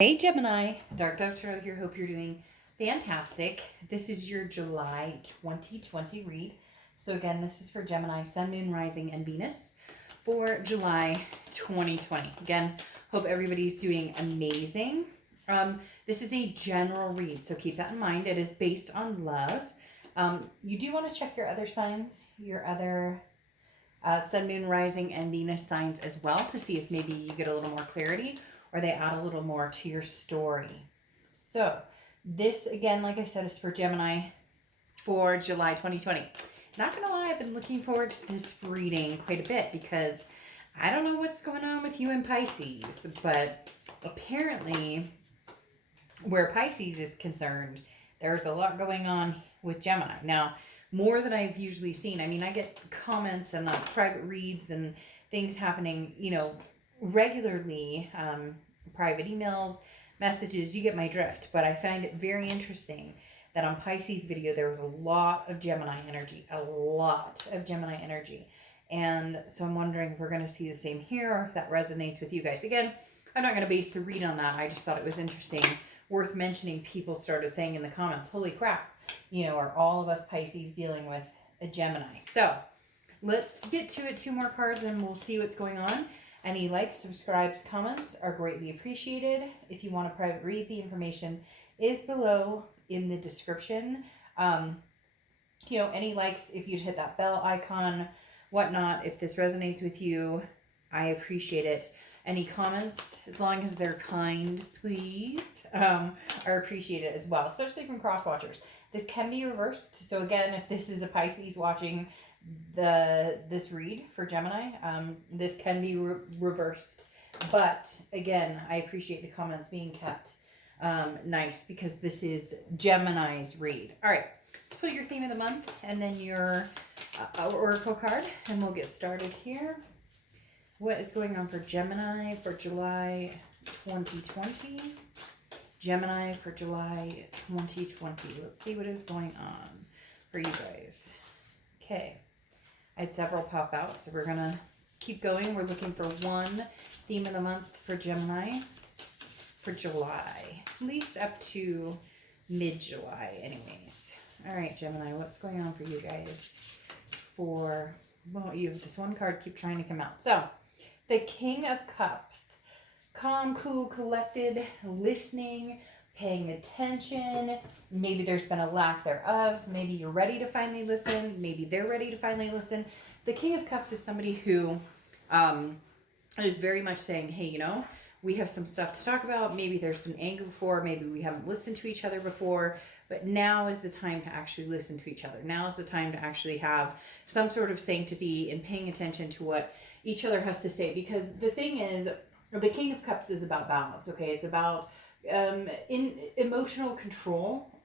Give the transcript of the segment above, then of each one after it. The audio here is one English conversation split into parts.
Hey Gemini, Dark Dove Tarot here. Hope you're doing fantastic. This is your July 2020 read. So again, this is for Gemini, Sun, Moon, Rising, and Venus for July 2020. Again, hope everybody's doing amazing. This is a general read, so keep that in mind. It is based on love. You do want to check your other signs, your other Sun, Moon, Rising, and Venus signs as well to see if maybe you get a little more clarity or they add a little more to your story. So this, again, like I said, is for Gemini for July 2020. Not going to lie, I've been looking forward to this reading quite a bit because I don't know what's going on with you in Pisces, but apparently where Pisces is concerned, there's a lot going on with Gemini. Now, more than I've usually seen. I mean, I get comments and private reads and things happening, regularly, private emails, messages, you get my drift. But I find it very interesting that on Pisces video, there was a lot of Gemini energy, And so I'm wondering if we're going to see the same here or if that resonates with you guys. Again, I'm not going to base the read on that. I just thought it was interesting, worth mentioning. People started saying in the comments, holy crap, are all of us Pisces dealing with a Gemini? So let's get to it. 2 more cards and we'll see what's going on. Any likes, subscribes, comments are greatly appreciated. If you want a private read, the information is below in the description. Any likes, if you'd hit that bell icon, whatnot, if this resonates with you, I appreciate it. Any comments, as long as they're kind, please, are appreciated as well, especially from cross-watchers. This can be reversed. So again, if this is a Pisces watching this read for Gemini, this can be reversed. But again, I appreciate the comments being kept nice because this is Gemini's read. All right, let's put your theme of the month and then your oracle card, and we'll get started here. What is going on for Gemini for July 2020? Gemini for July 2020. Let's see what is going on for you guys. Okay. I had several pop out, so we're going to keep going. We're looking for one theme of the month for Gemini for July. At least up to mid-July anyways. All right, Gemini, what's going on for you guys? You have this one card keep trying to come out. So, the King of Cups. Calm, cool, collected, listening, paying attention. Maybe there's been a lack thereof. Maybe you're ready to finally listen. Maybe they're ready to finally listen. The King of Cups is somebody who is very much saying, hey, we have some stuff to talk about. Maybe there's been anger before. Maybe we haven't listened to each other before. But now is the time to actually listen to each other. Now is the time to actually have some sort of sanctity and paying attention to what each other has to say. Because the thing is, the King of Cups is about balance, okay? It's about in emotional control,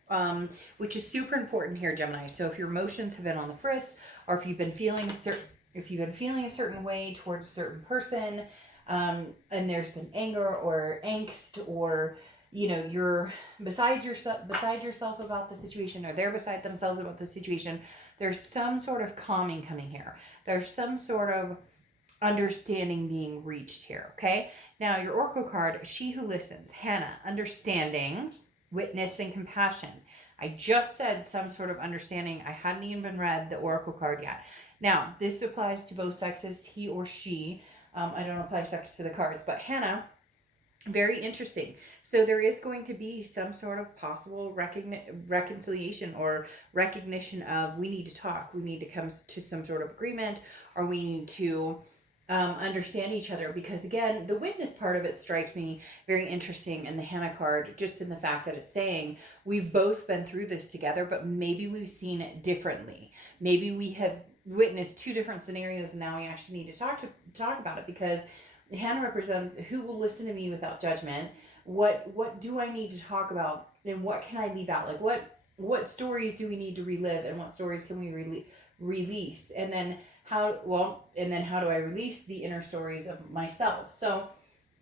which is super important here, Gemini. So if your emotions have been on the fritz, or if you've been feeling a certain way towards a certain person, and there's been anger or angst, or you're beside yourself about the situation, or they're beside themselves about the situation, there's some sort of calming coming here. There's some sort of understanding being reached here, okay? Now, your oracle card, she who listens, Hannah, understanding, witness, and compassion. I just said some sort of understanding. I hadn't even read the oracle card yet. Now, this applies to both sexes, he or she. I don't apply sex to the cards, but Hannah, very interesting. So there is going to be some sort of possible reconciliation or recognition of we need to talk. We need to come to some sort of agreement, or we need to understand each other, because again, the witness part of it strikes me very interesting in the Hannah card, just in the fact that it's saying we've both been through this together, but maybe we've seen it differently. Maybe we have witnessed 2 different scenarios, and now we actually need to talk about it, because Hannah represents who will listen to me without judgment. What do I need to talk about, and what can I leave out? Like what stories do we need to relive, and what stories can we release? And then how do I release the inner stories of myself? So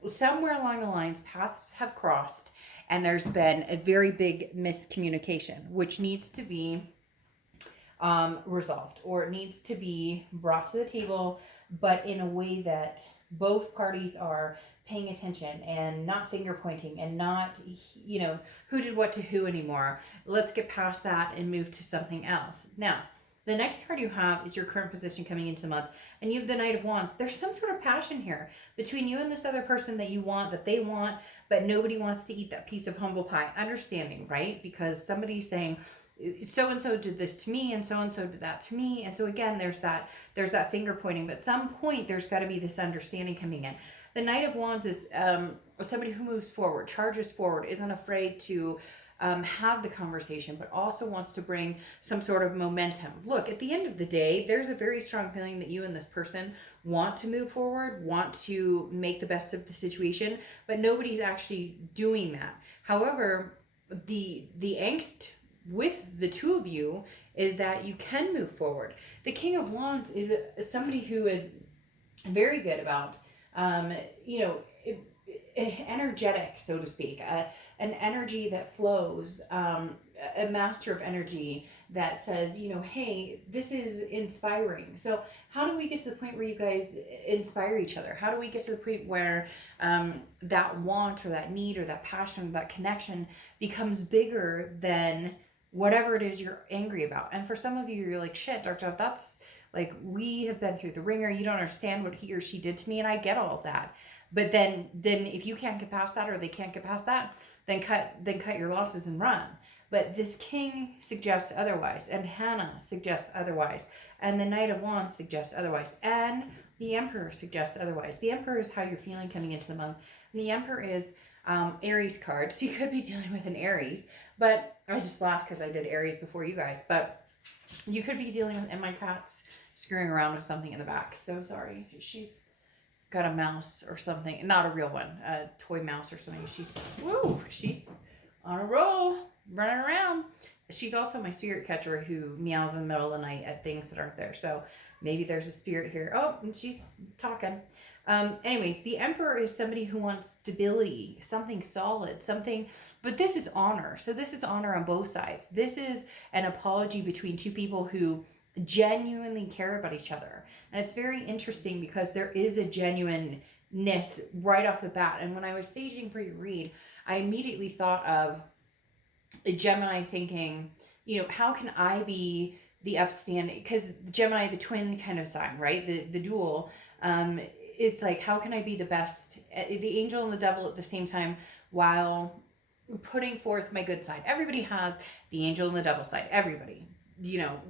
somewhere along the lines, paths have crossed, and there's been a very big miscommunication, which needs to be resolved, or it needs to be brought to the table, but in a way that both parties are paying attention and not finger pointing and not, who did what to who anymore. Let's get past that and move to something else. Now, the next card you have is your current position coming into the month, and you have the Knight of Wands. There's some sort of passion here between you and this other person that you want, that they want, but nobody wants to eat that piece of humble pie. Understanding, right? Because somebody's saying, so and so did this to me, and so did that to me, and so again, there's that finger pointing. But at some point, there's got to be this understanding coming in. The Knight of Wands is somebody who moves forward, charges forward, isn't afraid to have the conversation, but also wants to bring some sort of momentum. Look, at the end of the day, there's a very strong feeling that you and this person want to move forward, want to make the best of the situation, but nobody's actually doing that. However, the angst with the two of you is that you can move forward. The King of Wands is somebody who is very good about, energetic, so to speak, an energy that flows, a master of energy that says, hey, this is inspiring. So how do we get to the point where you guys inspire each other? How do we get to the point where that want or that need or that passion or that connection becomes bigger than whatever it is you're angry about? And for some of you, you're like, shit, Dr. That's like, we have been through the ringer. You don't understand what he or she did to me, and I get all of that. But then if you can't get past that, or they can't get past that, then cut your losses and run. But this King suggests otherwise, and Hannah suggests otherwise, and the Knight of Wands suggests otherwise, and the Emperor suggests otherwise. The Emperor is how you're feeling coming into the month. And the Emperor is Aries card, so you could be dealing with an Aries. But I just laughed because I did Aries before you guys. But you could be dealing with, and my cat's screwing around with something in the back. So sorry. She's got a mouse or something, not a real one, a toy mouse or something. She's on a roll, running around. She's also my spirit catcher who meows in the middle of the night at things that aren't there. So maybe there's a spirit here. Oh, and she's talking. Anyways, the Emperor is somebody who wants stability, something solid, something, but this is honor. So this is honor on both sides. This is an apology between two people who genuinely care about each other. And it's very interesting because there is a genuineness right off the bat. And when I was staging for your read, I immediately thought of a Gemini thinking, how can I be the upstanding, because Gemini, the twin kind of sign, right? The dual, it's like, how can I be the best, the angel and the devil at the same time, while putting forth my good side. Everybody has the angel and the devil side. Everybody.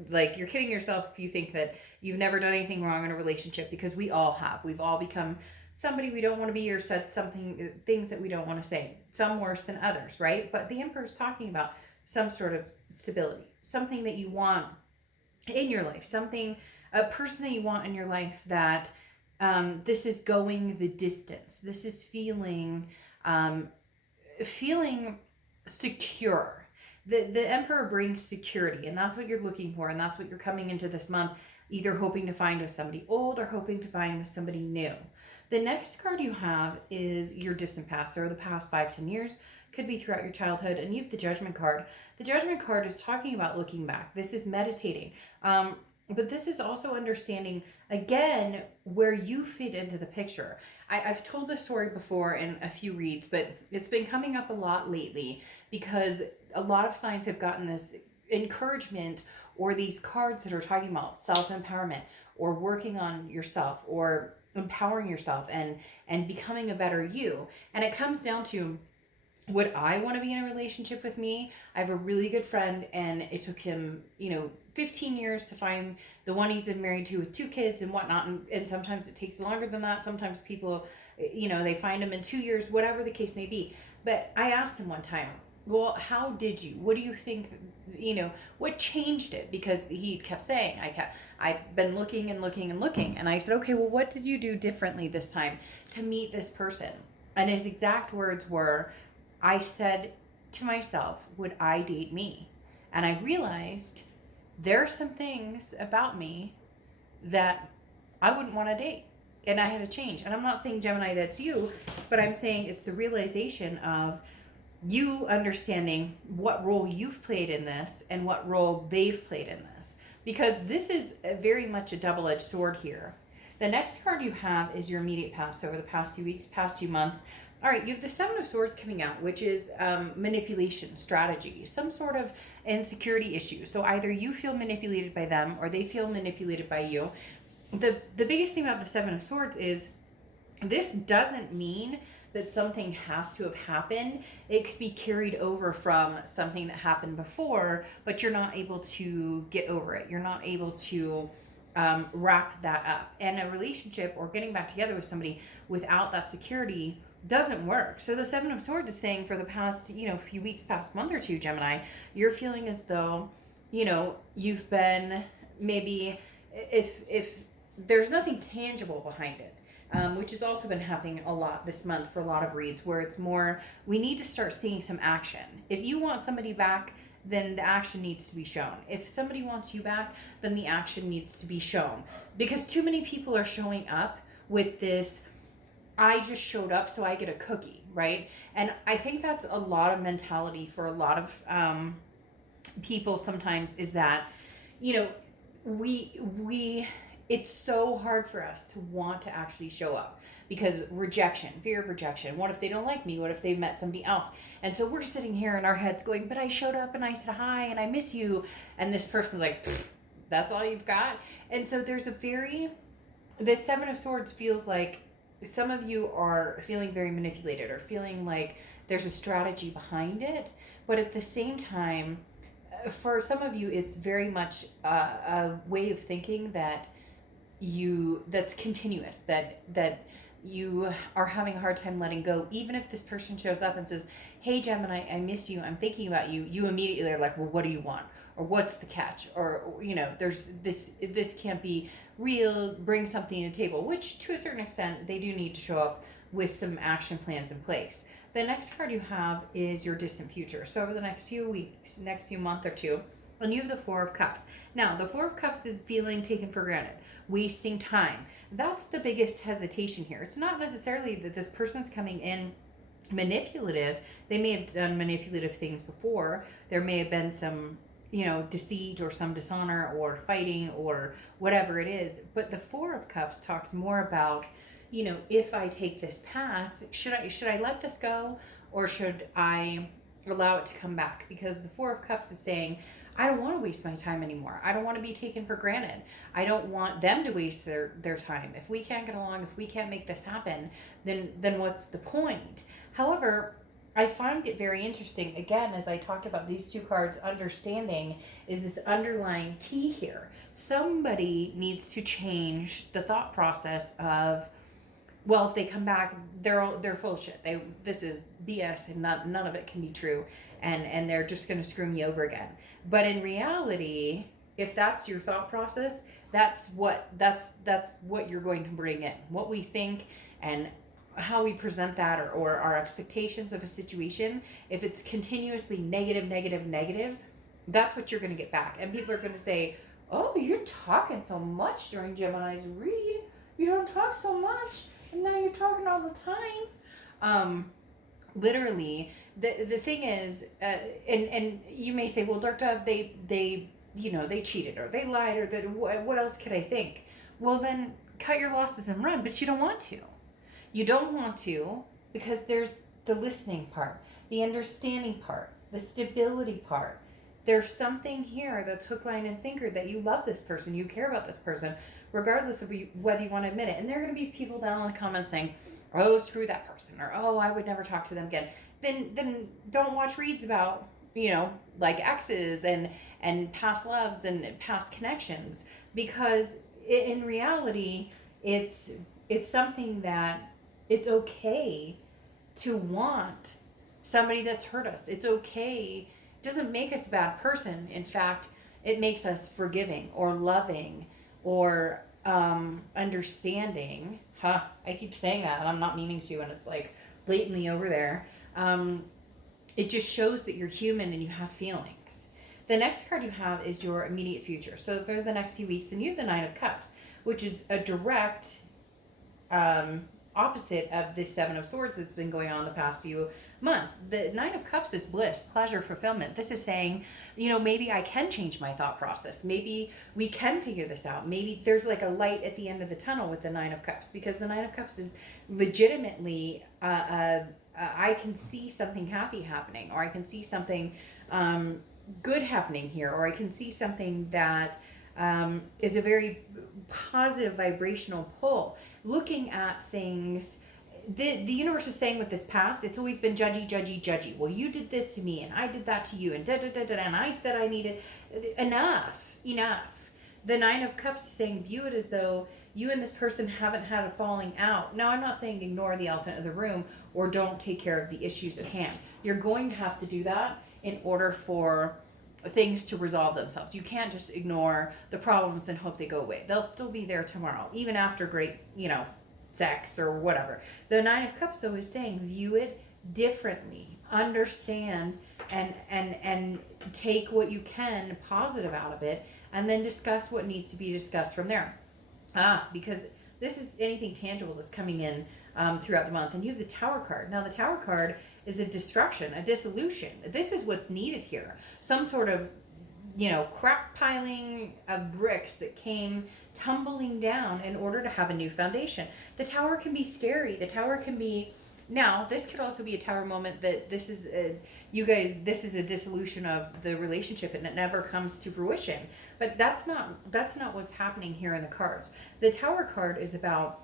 Like, you're kidding yourself if you think that you've never done anything wrong in a relationship, because we all have. We've all become somebody we don't want to be, or said things that we don't want to say. Some worse than others, right? But the Emperor's talking about some sort of stability, something that you want in your life, a person that you want in your life that this is going the distance. This is feeling secure. The Emperor brings security, and that's what you're looking for, and that's what you're coming into this month, either hoping to find with somebody old or hoping to find with somebody new. The next card you have is your distant past, or the past 5-10 years. Could be throughout your childhood, and you have the Judgment card. The Judgment card is talking about looking back. This is meditating. But this is also understanding, again, where you fit into the picture. I've told this story before in a few reads, but it's been coming up a lot lately because a lot of signs have gotten this encouragement, or these cards that are talking about self-empowerment, or working on yourself, or empowering yourself and becoming a better you. And it comes down to, would I want to be in a relationship with me? I have a really good friend, and it took him, 15 years to find the one he's been married to with 2 kids and whatnot. And sometimes it takes longer than that. Sometimes people, they find them in 2 years, whatever the case may be. But I asked him one time, well, how did you? What do you think, what changed it? Because he kept saying, I've been looking and looking and looking. And I said, okay, well, what did you do differently this time to meet this person? And his exact words were, I said to myself, would I date me? And I realized there are some things about me that I wouldn't want to date. And I had to change. And I'm not saying, Gemini, that's you, but I'm saying it's the realization of you understanding what role you've played in this and what role they've played in this. Because this is very much a double-edged sword here. The next card you have is your immediate past over the past few weeks, past few months. All right, you have the Seven of Swords coming out, which is manipulation, strategy, some sort of insecurity issue. So either you feel manipulated by them or they feel manipulated by you. The biggest thing about the Seven of Swords is this doesn't mean that something has to have happened. It could be carried over from something that happened before, but you're not able to get over it. You're not able to wrap that up. And a relationship or getting back together with somebody without that security doesn't work. So the Seven of Swords is saying for the past, few weeks, past month or two, Gemini, you're feeling as though, you've been maybe, if there's nothing tangible behind it, which has also been happening a lot this month for a lot of reads, where it's more, we need to start seeing some action. If you want somebody back, then the action needs to be shown. If somebody wants you back, then the action needs to be shown. Because too many people are showing up with this, I just showed up so I get a cookie, right? And I think that's a lot of mentality for a lot of people sometimes, is that, we it's so hard for us to want to actually show up because rejection, fear of rejection. What if they don't like me? What if they've met somebody else? And so we're sitting here in our heads going, but I showed up and I said hi and I miss you. And this person's like, that's all you've got. And so there's this Seven of Swords feels like some of you are feeling very manipulated or feeling like there's a strategy behind it. But at the same time, for some of you, it's very much a way of thinking that's continuous, that you are having a hard time letting go. Even if this person shows up and says, hey Gemini, I miss you, I'm thinking about you, you immediately are like, well, what do you want? Or what's the catch? Or, there's this can't be real, bring something to the table, which to a certain extent, they do need to show up with some action plans in place. The next card you have is your distant future. So over the next few weeks, next few month or two, and you have the Four of Cups. Now, the Four of Cups is feeling taken for granted, wasting time. That's the biggest hesitation here. It's not necessarily that this person's coming in manipulative. They may have done manipulative things before. There may have been some, deceit or some dishonor or fighting or whatever it is. But the Four of Cups talks more about, if I take this path, should I let this go, or should I allow it to come back? Because the Four of Cups is saying, I don't want to waste my time anymore. I don't want to be taken for granted. I don't want them to waste their time. If we can't get along, if we can't make this happen, then what's the point? However, I find it very interesting, again, as I talked about these two cards, understanding is this underlying key here. Somebody needs to change the thought process of, well, if they come back, they're full of shit. This is BS, and none of it can be true, and they're just going to screw me over again. But in reality, if that's your thought process, that's what you're going to bring in. What we think and how we present that, or our expectations of a situation. If it's continuously negative, that's what you're going to get back. And people are going to say, "Oh, you're talking so much during Gemini's read. You don't talk so much." And now you're talking all the time. Literally, the thing is, and you may say, well, Dark Dove, they cheated or they lied or that. What else could I think? Well, then cut your losses and run. But you don't want to. You don't want to, because there's the listening part, the understanding part, the stability part. There's something here that's hook, line, and sinker, that you love this person, you care about this person, regardless of whether you want to admit it. And there are going to be people down in the comments saying, oh, screw that person, or oh, I would never talk to them again. Then don't watch reads about, like exes and past loves and past connections, because in reality, it's something that it's okay to want somebody that's hurt us. It's okay. It doesn't make us a bad person. In fact, it makes us forgiving or loving or understanding. I keep saying that and I'm not meaning to, and it's like blatantly over there. It just shows that you're human and you have feelings. The next card you have is your immediate future. So for the next few weeks, then you have the Nine of Cups, which is a direct opposite of this Seven of Swords that's been going on the past few months. The Nine of Cups is bliss, pleasure, fulfillment. This is saying, maybe I can change my thought process. Maybe we can figure this out. Maybe there's like a light at the end of the tunnel with the Nine of Cups, because the Nine of Cups is legitimately, I can see something happy happening, or I can see something good happening here, or I can see something that is a very positive vibrational pull. Looking at things, the universe is saying with this past, it's always been judgy, judgy, judgy. Well, you did this to me, and I did that to you, and da da da da, and I said I needed enough. The Nine of Cups is saying, view it as though you and this person haven't had a falling out. Now, I'm not saying ignore the elephant in the room or don't take care of the issues at hand. You're going to have to do that in order for things to resolve themselves. You can't just ignore the problems and hope they go away. They'll still be there tomorrow, even after great, sex or whatever. The Nine of Cups, though, is saying view it differently, understand and take what you can positive out of it, and then discuss what needs to be discussed from there. Because this is anything tangible that's coming in throughout the month. And you have the Tower card. Now, the Tower card is a destruction, a dissolution. This is what's needed here. Some sort of, crap piling of bricks that came tumbling down in order to have a new foundation. The Tower can be scary. The Tower can be... Now, this could also be a Tower moment that this is a dissolution of the relationship and it never comes to fruition. But that's not what's happening here in the cards. The Tower card is about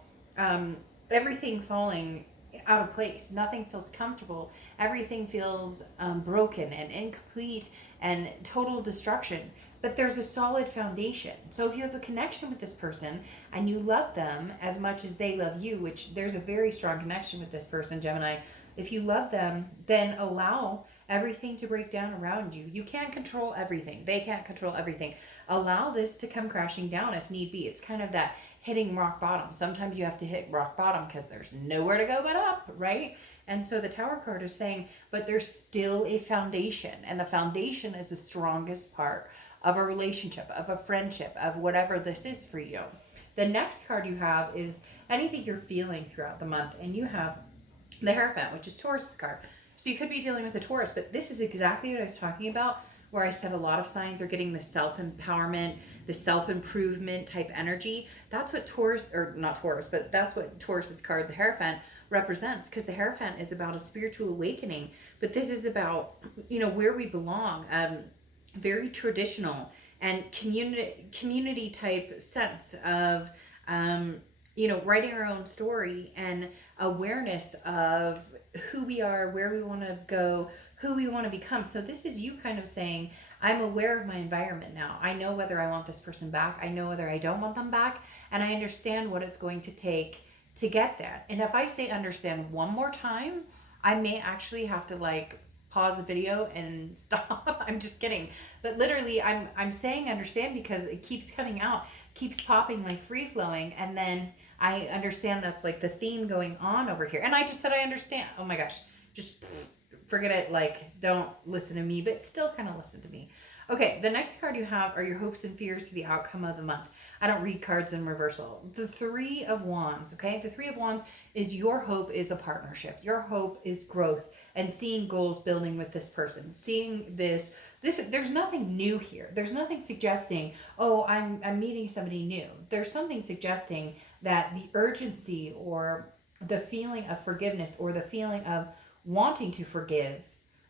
everything falling out of place. Nothing feels comfortable. Everything feels broken and incomplete and total destruction. But there's a solid foundation. So if you have a connection with this person and you love them as much as they love you, which there's a very strong connection with this person, Gemini, if you love them, then allow everything to break down around you. You can't control everything. They can't control everything. Allow this to come crashing down if need be. It's kind of that hitting rock bottom. Sometimes you have to hit rock bottom because there's nowhere to go but up, right? And so the Tower card is saying, but there's still a foundation, and the foundation is the strongest part of a relationship, of a friendship, of whatever this is for you. The next card you have is anything you're feeling throughout the month, and you have the Hierophant, which is Taurus's card. So you could be dealing with a Taurus, but this is exactly what I was talking about, where I said a lot of signs are getting the self-empowerment, the self-improvement type energy. That's what Taurus, or not Taurus, but that's what Taurus's card, the Hierophant, represents, because the Hierophant is about a spiritual awakening, but this is about, where we belong, very traditional and community type sense of, writing our own story and awareness of who we are, where we want to go, who we want to become. So this is you kind of saying, I'm aware of my environment now. I know whether I want this person back. I know whether I don't want them back. And I understand what it's going to take to get that. And if I say understand one more time, I may actually have to pause the video and stop. I'm just kidding. But literally I'm saying understand because it keeps coming out, keeps popping like free flowing. And then I understand that's like the theme going on over here. And I just said I understand. Oh my gosh. Just forget it. Don't listen to me, but still kind of listen to me. Okay, the next card you have are your hopes and fears to the outcome of the month. I don't read cards in reversal. The Three of Wands, okay? The Three of Wands is your hope is a partnership. Your hope is growth and seeing goals building with this person. Seeing this, there's nothing new here. There's nothing suggesting, oh, I'm meeting somebody new. There's something suggesting that the urgency or the feeling of forgiveness or the feeling of wanting to forgive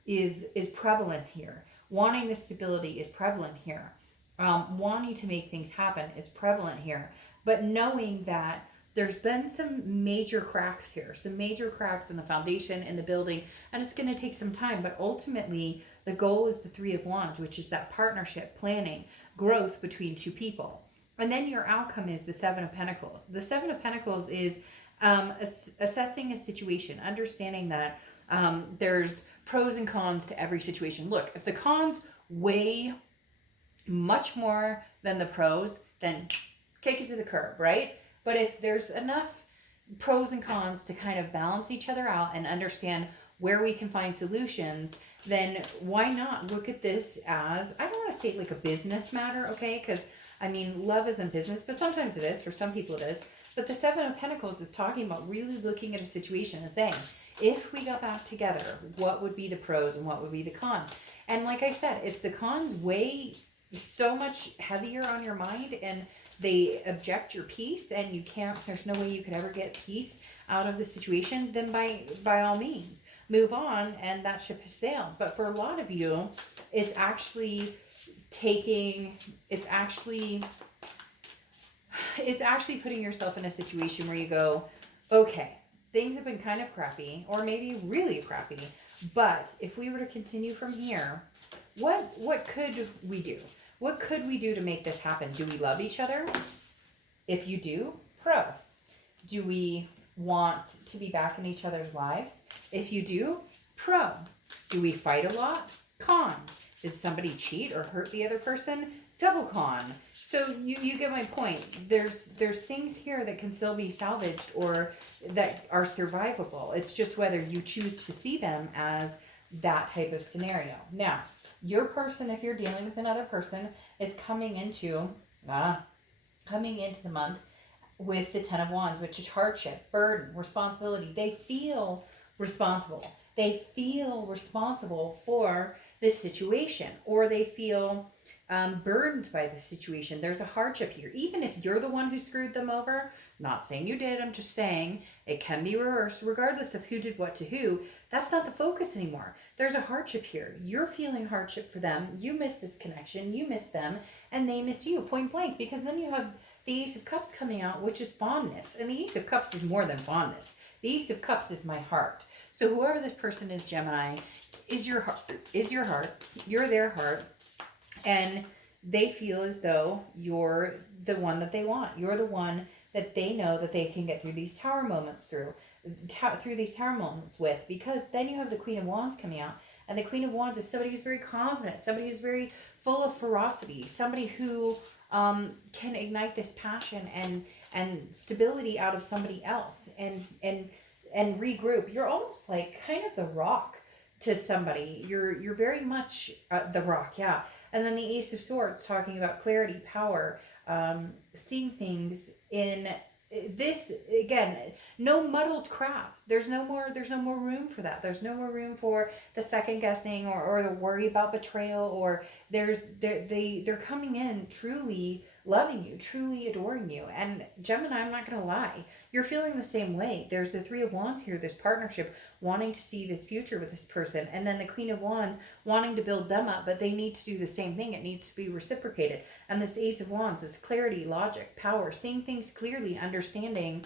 is prevalent here. Wanting the stability is prevalent here. Wanting to make things happen is prevalent here. But knowing that there's been some major cracks here, some major cracks in the foundation, in the building, and it's going to take some time. But ultimately, the goal is the Three of Wands, which is that partnership, planning, growth between two people. And then your outcome is the Seven of Pentacles. The Seven of Pentacles is assessing a situation, understanding that there's pros and cons to every situation. Look, if the cons weigh much more than the pros, then kick it to the curb, right? But if there's enough pros and cons to kind of balance each other out and understand where we can find solutions, then why not look at this as, I don't want to say it like a business matter, okay? Because, love isn't business, but sometimes it is. For some people it is. But the Seven of Pentacles is talking about really looking at a situation and saying, if we got back together, what would be the pros and what would be the cons? And like I said, if the cons weigh so much heavier on your mind and they object your peace and you can't, there's no way you could ever get peace out of the situation, then by all means, move on and that ship has sailed. But for a lot of you, it's actually putting yourself in a situation where you go, okay, things have been kind of crappy or maybe really crappy, but if we were to continue from here, what could we do? What could we do to make this happen? Do we love each other? If you do, pro. Do we want to be back in each other's lives? If you do, pro. Do we fight a lot? Con. Did somebody cheat or hurt the other person? Double con. So you get my point. There's things here that can still be salvaged or that are survivable. It's just whether you choose to see them as that type of scenario. Now, your person, if you're dealing with another person, is coming into the month with the Ten of Wands, which is hardship, burden, responsibility. They feel responsible. They feel responsible for this situation, or they feel burdened by the situation. There's a hardship here. Even if you're the one who screwed them over, not saying you did, I'm just saying it can be reversed regardless of who did what to who. That's not the focus anymore. There's a hardship here. You're feeling hardship for them. You miss this connection. You miss them and they miss you, point blank, because then you have the Ace of Cups coming out, which is fondness. And the Ace of Cups is more than fondness. The Ace of Cups is my heart. So whoever this person is, Gemini, is your heart. You're their heart. And they feel as though you're the one that they want. You're the one that they know that they can get through these tower moments with, because then you have the Queen of Wands coming out. And the Queen of Wands is somebody who's very confident, somebody who's very full of ferocity, somebody who can ignite this passion and stability out of somebody else and regroup. You're almost like kind of the Rock to somebody. You're very much the Rock, yeah. And then the Ace of Swords talking about clarity, power, seeing things in this, again, no muddled crap. There's no more room for that. There's no more room for the second guessing or the worry about betrayal, or they're coming in truly loving you, truly adoring you. And Gemini, I'm not going to lie, you're feeling the same way. There's the Three of Wands here, this partnership, wanting to see this future with this person. And then the Queen of Wands wanting to build them up, but they need to do the same thing. It needs to be reciprocated. And this Ace of Wands is clarity, logic, power, seeing things clearly, understanding,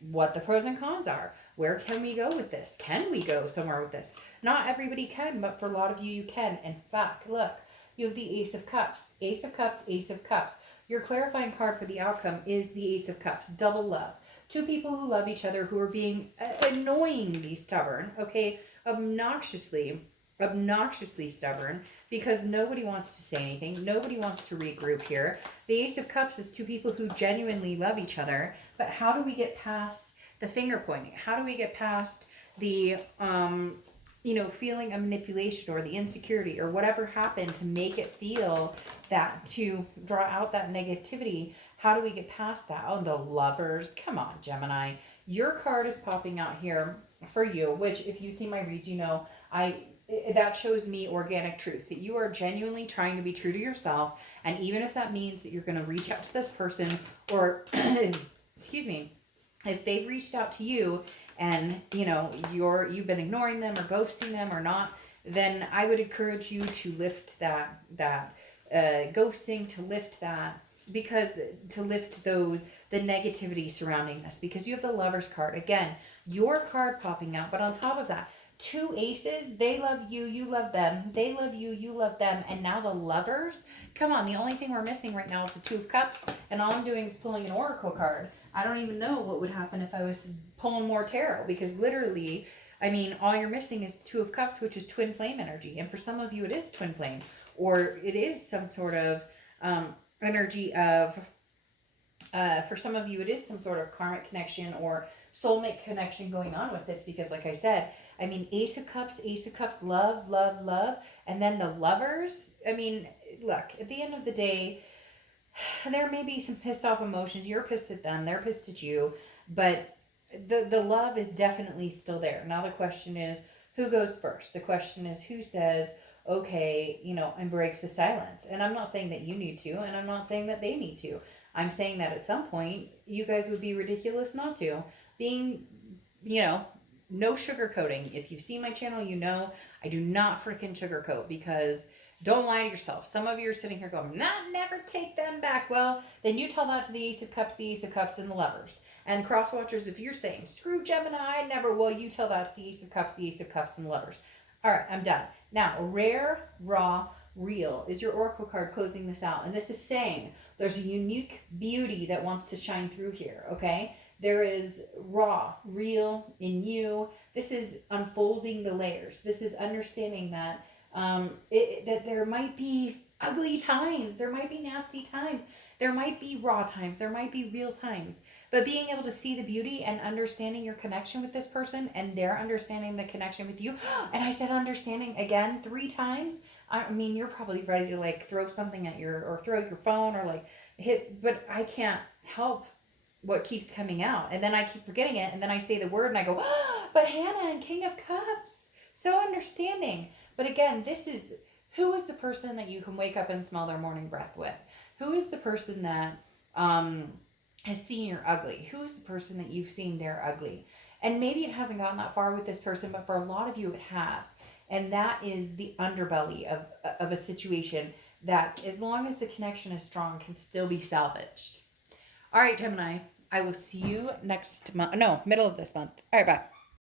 what the pros and cons are. Where can we go with this? Can we go somewhere with this? Not everybody can, but for a lot of you, you can. In fact, look, you have the Ace of Cups. Ace of Cups, Ace of Cups. Your clarifying card for the outcome is the Ace of Cups. Double love. Two people who love each other, who are being annoyingly stubborn, okay? Obnoxiously stubborn, because nobody wants to say anything. Nobody wants to regroup here. The Ace of Cups is two people who genuinely love each other. But how do we get past the finger pointing? How do we get past the feeling of manipulation or the insecurity or whatever happened to make it feel that, to draw out that negativity? How do we get past that? Oh, the Lovers. Come on, Gemini. Your card is popping out here for you, which if you see my reads, that shows me organic truth, that you are genuinely trying to be true to yourself. And even if that means that you're going to reach out to this person, or excuse me, if they've reached out to you and you've been ignoring them or ghosting them or not, then I would encourage you to lift that ghosting, to lift the negativity surrounding this, because you have the Lovers card. Again, your card popping out, but on top of that, two aces. They love you, you love them. They love you, you love them. And now the Lovers. Come on, the only thing we're missing right now is the Two of Cups, and all I'm doing is pulling an oracle card. I don't even know what would happen if I was pulling more tarot, because literally, all you're missing is the Two of Cups, which is twin flame energy. And for some of you, it is twin flame, or it is some sort of energy of, for some of you, it is some sort of karmic connection or soulmate connection going on with this, because like I said, Ace of Cups, love, love, love. And then the Lovers. Look, at the end of the day, there may be some pissed off emotions. You're pissed at them, they're pissed at you, but the love is definitely still there. Now the question is, who goes first? The question is, who says, okay, and breaks the silence. And I'm not saying that you need to, and I'm not saying that they need to. I'm saying that at some point, you guys would be ridiculous not to. Being, no sugarcoating. If you've seen my channel, I do not freaking sugarcoat, because don't lie to yourself. Some of you are sitting here going, nah, never take them back. Well, then you tell that to the Ace of Cups, and the Lovers. And cross watchers, if you're saying, screw Gemini, never, well, you tell that to the Ace of Cups, and the Lovers. All right, I'm done. Now, rare, raw, real is your oracle card closing this out. And this is saying there's a unique beauty that wants to shine through here, okay? There is raw, real in you. This is unfolding the layers. This is understanding that that there might be ugly times. There might be nasty times. There might be raw times. There might be real times. But being able to see the beauty and understanding your connection with this person, and their understanding the connection with you. And I said understanding again 3 times. I mean, you're probably ready to like throw something at or throw your phone, or like hit, but I can't help what keeps coming out. And then I keep forgetting it. And then I say the word and I go, but Hannah and King of Cups, so understanding. But again, who is the person that you can wake up and smell their morning breath with? Who is the person that has seen you're ugly? Who's the person that you've seen they're ugly? And maybe it hasn't gotten that far with this person, but for a lot of you it has. And that is the underbelly of a situation that, as long as the connection is strong, can still be salvaged. All right, Gemini, I will see you next month. No, middle of this month. All right, bye.